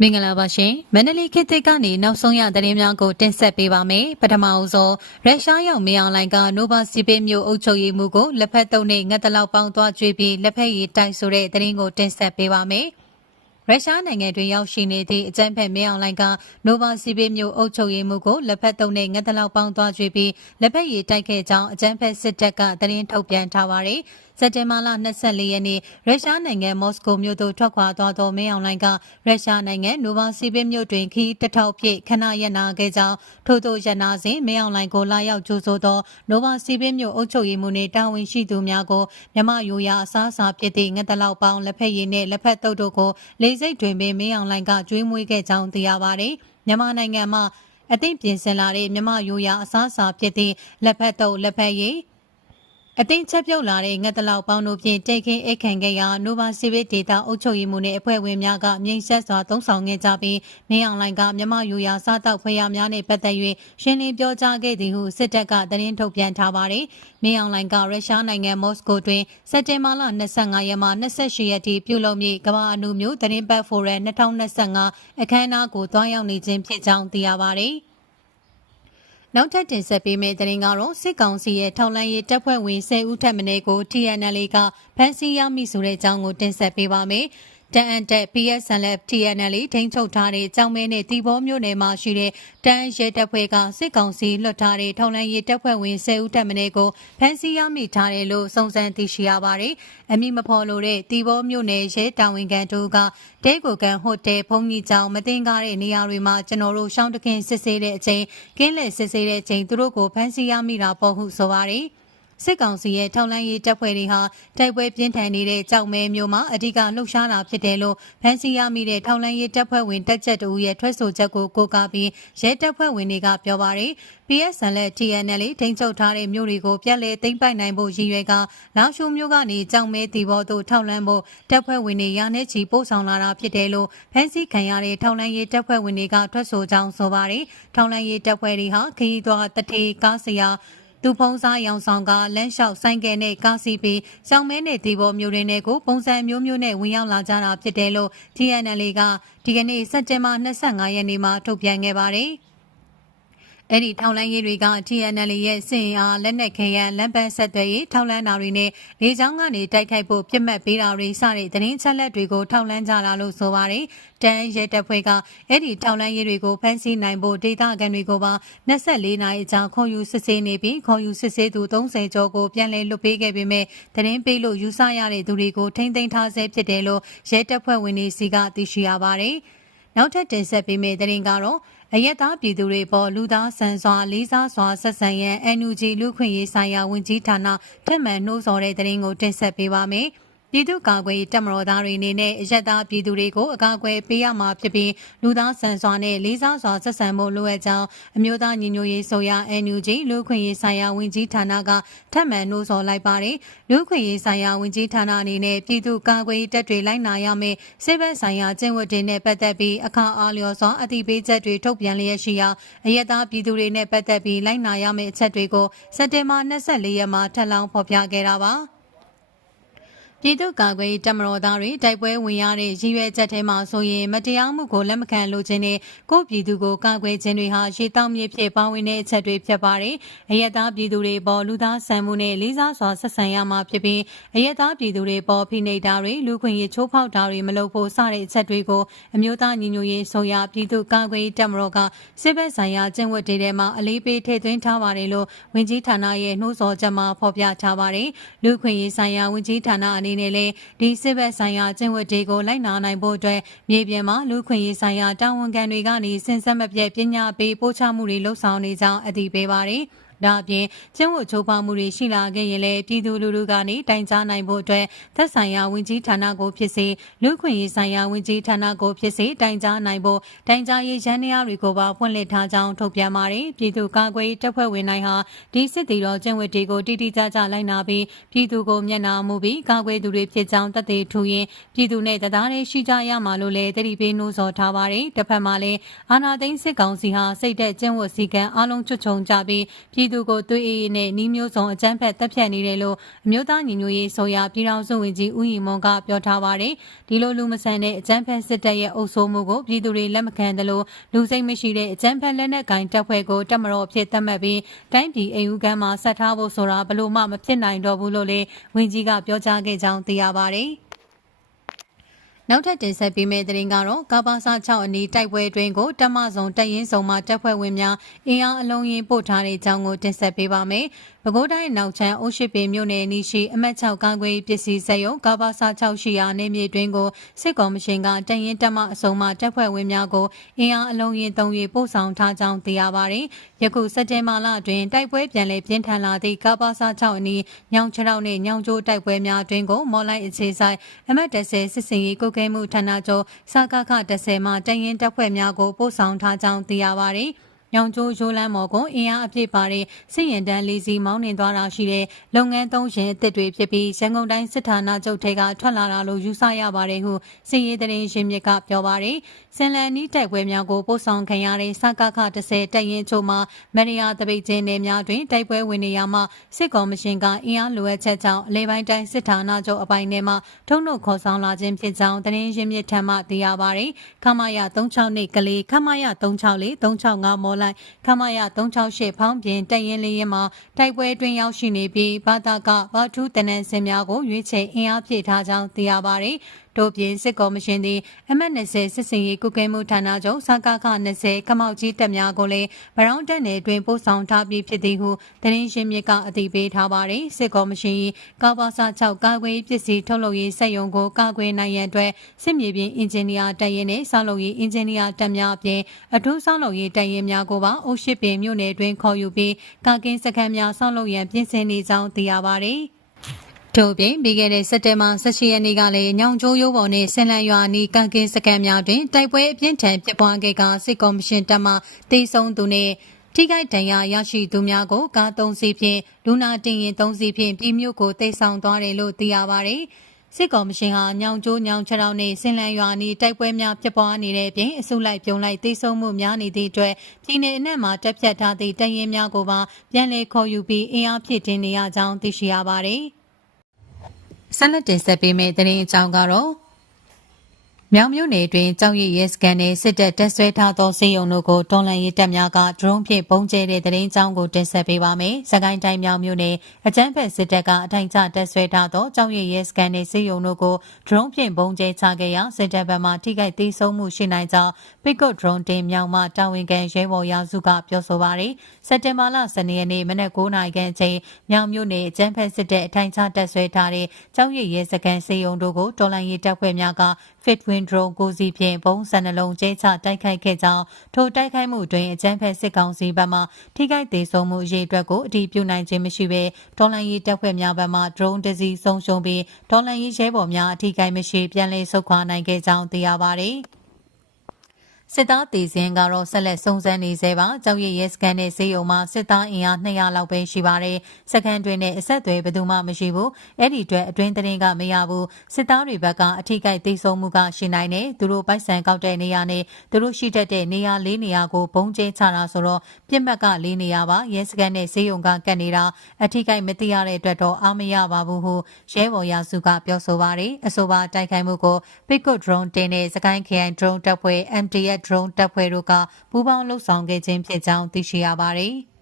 မင်္ဂလာပါရှင်မန္တလေးခေတ်သစ်ကနေနောက်ဆုံးရသတင်းများကိုတင်ဆက်ပေးပါမယ်ပထမအဆုံးရုရှားရောက်မင်းအောင်လှိုင်ကနိုဗာစီပေးမျိုးအုပ်ချုပ်ရေးမှုကိုလက်ဖက်တုံးနဲ့ငတ်တလောက်ပေါင်းသွားကြွေးပြီးလက်ဖက်ရည်တိုက်ဆိုတဲ့သတင်းကိုတင်ဆက်ပေးပါမယ်ရုရှားနိုင်ငံတွင်ရောက်ရှိနေသည့်အကြမ်းဖက်မင်းအောင်လှိုင်ကနိုဗာစီပေးမျိုးအုပ်ချုပ်ရေးမှုကိုလက်ဖက်တုံးနဲ့ငတ်တလောက်ပေါင်းသွားကြွေးပြီးလက်ဖက်ရည်တိုက်ခဲ့ကြောင်းအကြမ်းဖက်စစ်တပ်ကသတင်းထုတ်ပြန်ထားပါတယ်။ စက်တင်ဘာလ24ရက်နေ့ရုရှားနိုင်ငံမော်စကိုမြို့သို့ထွက်ခွာသွားသောမင်းအောင်လှိုင်ကရုရှားနိုင်ငံနိုဗာစီပစ်မြို့တွင်ခီးတထောက်ပြည့်ခဏရနာခဲ့ကြောင်းထို့သောရနာစဉ်မင်းအောင်လှိုင်ကိုလာရောက်ကြိုဆိုသောနိုဗာစီပစ်မြို့အုပ်ချုပ်ရေးမှူးနှင့်တာဝန်ရှိသူများကိုမြမယိုယာအစားအစာဖြစ်သည့်ငတ်တလောက်ပေါင်းလက်ဖက်ရည်နှင့်လက်ဖက်တုပ်တို့ကိုလေစိတ်တွင်ပင်မင်းအောင်လှိုင်ကကျွေးမွေးခဲ့ကြောင်းသိရပါသည်မြန်မာနိုင်ငံမှာအသိပြင်ဆင်လာတဲ့မြမယိုယာအစားအစာဖြစ်သည့်လက်ဖက်တုပ်လက်ဖက်ရည် အသိချက်ပြုတ်လာတဲ့ငတ်တလောက်ပေါင်းတို့ဖြင့်တိတ်ခင်းအိတ်ခံခဲ့ရာနိုဗာစီဗစ်ဒေတာအုပ်ချုပ်ရေးမှူးနဲ့အဖွဲ့ဝင်များကမြိန်ဆက်စွာတုံးဆောင်ခဲ့ကြပြီးမင်းအောင်လှိုင်ကမြမယူရာစားတောက်ဖွဲ့ရများနဲ့ပတ်သက်၍ရှင်းလင်းပြောကြားခဲ့သည်ဟုစစ်တပ်ကသတင်းထုတ်ပြန်ထားပါတယ်။မင်းအောင်လှိုင်ကရုရှားနိုင်ငံမော်စကိုတွင်စက်တင်ဘာလ25ရက်မှ28ရက်ထိပြုလုပ်မည့်ကမ္ဘာအနုမျိုးသတင်းပတ်ဖိုရမ်2025အခမ်းအနားကိုတွားရောက်နေခြင်းဖြစ်ကြောင်းသိရပါတယ်။ နောက်ထပ်တင်ဆက်ပေးမယ့်သတင်းကတော့စစ်ကောင်စီရဲ့ထောက်လှမ်းရေးတပ်ဖွဲ့ဝင်10ဦးထပ်မံကို TNL ကဖမ်းဆီးရမိဆိုတဲ့အကြောင်းကိုတင်ဆက်ပေးပါမယ်။ တန်အန်တက် PSNL TNL ထိန်းချုပ်ထားတဲ့ကြောင်မဲနဲ့တီဘောမြို့နယ်မှာရှိတဲ့တန်ရဲတပ်ဖွဲ့ကစစ်ကောင်စီလွှတ်ထားတဲ့ထောင်လန်းရေးတပ်ဖွဲ့ဝင်10ဦးတပ်မင်းကိုဖမ်းဆီးရမိထားတယ်လို့စုံစမ်းသိရှိရပါတယ်။အမိမဖော်လို့တဲ့တီဘောမြို့နယ်ရဲတာဝန်ခံတို့ကတဲကိုကန်ဟိုတယ်ဘုံကြီးကျောင်းမတင်ကားတဲ့နေရာတွေမှာကျွန်တော်တို့ရှောင်းတခင်စစ်ဆေးတဲ့အချိန်ကင်းလက်စစ်ဆေးတဲ့အချိန်သူတို့ကိုဖမ်းဆီးရမိတာပေါ့ဟုဆိုပါတယ်။ စစ်ကောင်စီရဲ့ထောက်လှမ်းရေးတပ်ဖွဲ့တွေဟာတိုက်ပွဲပြင်းထန်နေတဲ့ကြောက်မဲမျိုးမှာအဓိကလှုပ်ရှားတာဖြစ်တယ်လို့ဖန်စီရမိတဲ့ထောက်လှမ်းရေးတပ်ဖွဲ့ဝင်တက်ချက်တူရဲ့ထွက်ဆိုချက်ကိုကိုးကားပြီးရဲတပ်ဖွဲ့ဝင်တွေကပြောပါရယ် PSN နဲ့ TNL ထိန်းချုပ်ထားတဲ့မြို့တွေကိုပြန်လည်သိမ်းပိုက်နိုင်ဖို့ရည်ရွယ်ကလောင်ရှုံမြို့ကနေကြောင်မဲတီဘော်တို့ထောက်လှမ်းဖို့တပ်ဖွဲ့ဝင်တွေရာနဲ့ချီပို့ဆောင်လာတာဖြစ်တယ်လို့ဖန်စီခံရတဲ့ထောက်လှမ်းရေးတပ်ဖွဲ့ဝင်တွေကထွက်ဆိုကြောင်းဆိုပါရယ်ထောက်လှမ်းရေးတပ်ဖွဲ့တွေဟာခရီးသွားတထေကားစရာ သူဖုံးစားရောင်ဆောင်ကလမ်းလျှောက်ဆိုင်ကယ်နဲ့ကားစီးပြီးရှောင်းမဲနဲ့ဒီဘောမျိုးတွေနဲ့ကိုပုံစံမျိုးမျိုးနဲ့ဝင်ရောက်လာကြတာဖြစ်တယ်လို့ TNL ကဒီကနေ့စက်တင်ဘာ25ရက်နေ့မှာထုတ်ပြန်ခဲ့ပါတယ်။ အဲ့ဒီထောက်လန်းရေးတွေက TNL ရဲ့စင်အားလက်နက်ခဲယံလက်ပန်းဆက်သွယ်ရေးထောက်လန်းတာတွေနဲ့လေကြောင်းကနေတိုက်ခိုက်ဖို့ပြစ်မှတ်ပေးတာတွေစတဲ့သတင်းချက်လက်တွေကိုထောက်လန်းကြတာလို့ဆိုပါတယ်။တန်ရဲတပ်ဖွဲ့ကအဲ့ဒီထောက်လန်းရေးတွေကိုဖမ်းဆီးနိုင်ဖို့ဒေသခံတွေကိုပါ24နာရီအကြာခေါ်ယူစစ်ဆေးနေပြီးခေါ်ယူစစ်ဆေးသူ30ကျော်ကိုပြန်လည်လွတ်ပေးခဲ့ပေမဲ့သတင်းပေးလို့ယူဆရတဲ့သူတွေကိုထိမ့်သိမ်းထားဆဲဖြစ်တယ်လို့ရဲတပ်ဖွဲ့ဝင်တွေစီကသိရှိရပါတယ်။ နောက်ထပ်တင်ဆက်ပေးမယ့်သတင်းကတော့အရက်သားပြည်သူတွေပေါ်လူသားဆန်စွာလေးစားစွာဆက်ဆံရန် NUG လူခွင့်ရေးဆိုင်ရာဝန်ကြီးဌာနထက်မှန်နှိုးဆော်တဲ့သတင်းကိုတင်ဆက်ပေးပါမယ်။ ပြည်သူ့ကာကွယ်တပ်မတော်သားတွေအနေနဲ့အရက်သားပြည်သူတွေကိုအကာအကွယ်ပေးရမှာဖြစ်ပြီးလူသားဆန်စွာနဲ့လေးစားစွာဆက်ဆံမှုလိုအပ်ကြောင်းအမျိုးသားညီညွတ်ရေးဆိုရ NUG လူခွင့်ရေးဆိုင်ရာဝန်ကြီးဌာနကထပ်မံနှိုးဆော်လိုက်ပါတယ်လူခွင့်ရေးဆိုင်ရာဝန်ကြီးဌာနအနေနဲ့ပြည်သူ့ကာကွယ်တပ်တွေလိုက်နာရမယ့်စစ်ဘက်ဆိုင်ရာကျင့်ဝတ်တွေနဲ့ပတ်သက်ပြီးအခါအားလျော်စွာအသိပေးချက်တွေထုတ်ပြန်လျက်ရှိရာအရက်သားပြည်သူတွေနဲ့ပတ်သက်ပြီးလိုက်နာရမယ့်အချက်တွေကိုစက်တင်ဘာ24ရက်မှာထပ်လောင်းဖော်ပြခဲ့တာပါ ပြည်သူ့ကာကွယ်တပ်မတော်သားတွေတိုက်ပွဲဝင်ရတဲ့ရည်ရွယ်ချက်ထဲမှာဆိုရင်မတရားမှုကိုလက်မခံလိုခြင်းနဲ့ကိုပြည်သူကိုကာကွယ်ခြင်းတွေဟာရေတောက်မြေဖြစ်ပါဝင်တဲ့အချက်တွေဖြစ်ပါတယ်။အယက်သားပြည်သူတွေပေါ်လူသားဆန်မှုနဲ့လေးစားစွာဆက်ဆံရမှာဖြစ်ပြီးအယက်သားပြည်သူတွေပေါ်ဖိနှိပ်တာတွေလူခွင့်ရေးချိုးဖောက်တာတွေမလုပ်ဖို့စတဲ့အချက်တွေကိုအမျိုးသားညီညွတ်ရေးဆိုရပြည်သူ့ကာကွယ်တပ်မတော်ကစစ်ဘက်ဆိုင်ရာကျင့်ဝတ်တွေထဲမှာအလေးပေးထည့်သွင်းထားပါတယ်လို့ဝန်ကြီးဌာနရဲ့နှိုးဆော်ချက်မှာဖော်ပြထားပါတယ်။လူခွင့်ရေးဆိုင်ရာဝန်ကြီးဌာနအနေနဲ့လည်းဒီစစ်ဘက်ဆိုင်ရာကျင့်ဝတ်တွေကိုလိုက်နာနိုင်ဖို့အတွက်မြေပြင်မှာလူခွင့်ရေးဆိုင်ရာတာဝန်ခံတွေကနေစဉ်ဆက်မပြတ်ပညာပေးပို့ချမှုတွေလှုပ်ဆောင်နေကြောင်းအသိပေးပါတယ်။ ဒါအပြင်ကျင်းဝတ်ချိုးဖောက်မှုတွေရှိလာခဲ့ရင်လည်းပြည်သူလူထုကနေတိုင်ကြားနိုင်ဖို့အတွက်သက်ဆိုင်ရာဝန်ကြီးဌာနကိုဖြစ်စေလူခွင့်ရေးဆိုင်ရာဝန်ကြီးဌာနကိုဖြစ်စေတိုင်ကြားနိုင်ဖို့တိုင်ကြားရေးရန်နေရတွေကိုပါဖွင့်လှစ်ထားကြောင်းထုတ်ပြန်ပါတယ်ပြည်သူ့ကာကွယ်တပ်ဖွဲ့ဝင်တိုင်းဟာဒီစစ်တီတော်ကျင်းဝတ်တွေကိုတိတိကျကျလိုက်နာပြီးပြည်သူကိုမျက်နှာမူပြီးကာကွယ်သူတွေဖြစ်ကြောင်းတသက်ထူရင်ပြည်သူနဲ့တရားရေးရှိကြရမှာလို့လည်းတတိပေးနှိုးဆော်ထားပါတယ်တစ်ဖက်မှာလည်းအာနာသိန်းစစ်ကောင်စီဟာစိတ်သက်ကျင်းဝတ်စည်းကမ်းအလုံးချွတ်ချုံကြပြီးပြည်သူသူကိုသွေးအေးနဲ့နှီးမျိုးစုံအကြမ်းဖက်တပ်ဖြတ်နေတယ်လို့အမျိုးသားညီညွတ်ရေးဆိုရပြည်ထောင်စုဝန်ကြီးဦးရီမွန်ကပြောထားပါတယ်ဒီလိုလူမဆန်တဲ့အကြမ်းဖက်စစ်တပ်ရဲ့အုပ်စိုးမှုကိုပြည်သူတွေလက်မခံသလိုလူစိတ်မရှိတဲ့အကြမ်းဖက်လက်နက်ကင်တပ်ဖွဲ့ကိုတပ်မတော်ဖြစ်သတ်မှတ်ပြီးတိုင်းပြည်အိမ်ဦးကမ်းမှာဆက်ထားဖို့ဆိုတာဘလို့မှမဖြစ်နိုင်တော့ဘူးလို့လည်းဝန်ကြီးကပြောကြားခဲ့ကြောင်းသိရပါတယ် နောက်ထပ်တင်ဆက်ပေးမယ့်သတင်းကတော့ကဘာစာ6အနီးတိုက်ပွဲတွင်ကိုတမဆုံတပ်ရင်းဆောင်မှတပ်ဖွဲ့ဝင်များအင်အားအလုံးရင်ပို့ထားတဲ့အကြောင်းကိုတင်ဆက်ပေးပါမယ်။ပဲခူးတိုင်းနောက်ချမ်းအိုးရှိပင်မြို့နယ်နီရှိအမတ်6ကားကွေးပစ္စည်းစက်ရုံကဘာစာ6ရှိရာနေမြေတွင်ကိုစစ်ကော်မရှင်ကတရင်တက်မအစုံမှတပ်ဖွဲ့ဝင်များကိုအင်အားအလုံးရင်သုံး၍ပို့ဆောင်ထားကြောင်းသိရပါတယ်။ယခုစက်တင်ဘာလအတွင်းတိုက်ပွဲပြန်လည်ပြင်းထန်လာသည့်ကဘာစာ6အနီးညောင်ချရောက်နှင့်ညောင်ကျိုးတိုက်ပွဲများတွင်ကိုမော်လိုက်အခြေဆိုင်အမတ်10စစ်စင်ရေးကုတ်ကဲမှုဌာနချုပ်စကခ10မှတရင်တပ်ဖွဲ့များကိုပို့ဆောင်ထားကြောင်းသိရပါတယ်။ ညောင်ကျိုးရိုးလန်းမော်ကိုအင်အားအပြည့်ပါတဲ့စစ်ရင်တန်းလေးစီမောင်းနှင်သွားတာရှိတဲ့လုပ်ငန်းသုံးရင်အစ်စ်တွေဖြစ်ပြီးရန်ကုန်တိုင်းစစ်ဌာနချုပ်ထဲကထွက်လာတာလို့ယူဆရပါတယ်ဟုစစ်ရေးတရင်ရှင်မြစ်ကပြောပါတယ်။စင်လန်နီးတိုက်ပွဲများကိုပို့ဆောင်ခံရတဲ့စကခ10တပ်ရင်ချို့မှာမရိယာတပိတ်ချင်းနယ်များတွင်တိုက်ပွဲဝင်နေရမှစစ်ကော်မရှင်ကအင်အားလိုအပ်ချက်ကြောင့်အလဲပိုင်းတိုင်းစစ်ဌာနချုပ်အပိုင်းထဲမှထုံနှုတ်ခေါ်ဆောင်လာခြင်းဖြစ်ကြောင်းတရင်ရှင်မြစ်ထံမှသိရပါတယ်။ခမရ36နှစ်ကလေးခမရ364 365မော်လိုက်ခမရ368ဖောင်းပြင်တရင်လေးရင်မှာတိုက်ပွဲတွင်ရောက်ရှိနေပြီးဘာသာကဘာထူးတနန်စင်များကိုရွေးချယ်အင်အားဖြည့်ထားကြောင်းသိရပါတယ်။ တို့ပြင်စစ်ကော်မရှင်သည်အမတ်20စစ်စင်ရေးကုကဲမှုဌာနချုပ်စကခ20ခမောက်ကြီးတပ်များကိုလည်းဗရောင်းတက်နယ်တွင်ပို့ဆောင်ထားပြီးဖြစ်သည်ဟုသတင်းရှင်းမြစ်ကအသိပေးထားပါတယ်စစ်ကော်မရှင်၏ကာဘာစာ6ကာကွယ်ပစ္စည်းထုတ်လုပ်ရေးစက်ရုံကိုကာကွယ်နိုင်ရန်အတွက်စစ်မြေပြင်အင်ဂျင်နီယာတပ်ရင်းနှင့်ဆောက်လုပ်ရေးအင်ဂျင်နီယာတပ်များအပြင်အထူးဆောက်လုပ်ရေးတပ်ရင်းများကိုပါအုပ်ရှိပင်မြို့နယ်တွင်ခေါ်ယူပြီးကာကင်းစခန်းများဆောက်လုပ်ရန်ပြင်ဆင်နေကြောင်းသိရပါတယ် ထို့ပြင်ပြီးခဲ့တဲ့စက်တင်ဘာ18ရက်နေ့ကလည်းညောင်ကျိုးရိုးပေါ်နဲ့ဆင်လန်ရွာနီကန့်ကင်းစကန်များတွင်တိုက်ပွဲအပြင်းထန်ဖြစ်ပွားခဲ့ကစစ်ကော်မရှင်တပ်မှတေဆုံးသူနှင့်ထိခိုက်ဒဏ်ရာရရှိသူများကိုကား၃စီးဖြင့်လူနာတင်ရင်၃စီးဖြင့်ပြည်မြို့ကိုတိတ်ဆောင်သွားတယ်လို့သိရပါဗျ။စစ်ကော်မရှင်ဟာညောင်ကျိုးညောင်ချောင်းနဲ့ဆင်လန်ရွာနီတိုက်ပွဲများဖြစ်ပွားနေတဲ့အပြင်အစုလိုက်ပြုံလိုက်တိတ်ဆုံးမှုများနေသည့်အတွက်ပြည်내အနှံ့မှာတက်ဖြတ်ထားသည့်တရင်များကိုပါပြန်လည်ခေါ်ယူပြီးအင်အားဖြည့်တင်းနေရကြောင်းသိရှိရပါတယ်။ ဆက်လက်တင်ဆက်ပေးမယ့်သတင်းအကြောင်းကတော့ မြောင်မြို့နယ်တွင်ကြောက်ရည်ရဲစကန်နဲ့စစ်တပ်တပ်ဆွဲထားသောစေယုံတို့ကိုတော်လန်ရေးတပ်များကဒရုန်းဖြင့်ပုံကျဲတဲ့သတင်းကြောင်းကိုတင်ဆက်ပေးပါမယ်။စကိုင်းတိုင်းမြောင်မြို့နယ်အကြမ်းဖက်စစ်တပ်ကအထိုင်ချတပ်ဆွဲထားသောကြောက်ရည်ရဲစကန်နဲ့စေယုံတို့ကိုဒရုန်းဖြင့်ပုံကျဲချခဲ့ရာစစ်တပ်ဘက်မှထိခိုက်သေးဆုံးမှုရှိနိုင်ကြောင်းပစ်ကုတ်ဒရုန်းတင်မြောင်မှတာဝန်ခံရဲဘော်ရာစုကပြောဆိုပါရယ်။စက်တင်ဘာလ12ရက်နေ့မနက်9:00နာရီခန့်အချိန်မြောင်မြို့နယ်အကြမ်းဖက်စစ်တပ်အထိုင်ချတပ်ဆွဲထားတဲ့ကြောက်ရည်ရဲစကန်စေယုံတို့ကိုတော်လန်ရေးတပ်ဖွဲ့များက Fitwin drone ကိုစီဖြင့်ပုံစံနှလုံးကျဲချတိုက်ခိုက်ခဲ့ကြောင်းထိုတိုက်ခိုက်မှုတွင်အကြမ်းဖက်စစ်ကောင်စီဘက်မှထိခိုက်ဒေဆုံးမှုအရေးအတွက်ကိုအတည်ပြုနိုင်ခြင်းမရှိဘဲဒေါ်လာရေးတပ်ဖွဲ့များဘက်မှ drone တစ်စီးဆုံးရှုံးပြီးဒေါ်လာရေးရဲဘော်များအထိခိုက်မရှိပြန်လည်ဆုတ်ခွာနိုင်ခဲ့ကြောင်းသိရပါသည်။ စစ်သားတေစင်ကတော့ဆက်လက်စုံစမ်းနေသေးပါကြောက်ရရဲစကန်နဲ့စေယုံမှာစစ်သားအင်အား200လောက်ပဲရှိပါတယ်စကန်တွင်နဲ့အဆက်အသွယ်ဘယ်သူမှမရှိဘူးအဲ့ဒီအတွက်အတွင်းသတင်းကမရဘူးစစ်သားတွေဘက်ကအထိကိတေဆုံးမှုကရှိနိုင်တယ်သူတို့ပိုက်ဆံကောက်တဲ့နေရာနဲ့သူတို့ရှိတတ်တဲ့နေရာလေးနေရာကိုဘုံကျဲချတာဆိုတော့ပြစ်မှတ်ကလေးနေရာပါရဲစကန်နဲ့စေယုံကကတ်နေတာအထိကိမသိရတဲ့အတွက်တော့အားမရပါဘူးဟုရဲဘော်ရာစုကပြောဆိုပါတယ်အဆိုပါတိုက်ခိုက်မှုကို Pickle drone တင်တဲ့စကိုင်း KI drone တပ်ဖွဲ့ MTF drone တပ်ဖွဲ့တို့ကပူးပေါင်းလှုပ်ဆောင်ခဲ့ခြင်းဖြစ်ကြောင်းသိရှိရပါတယ်။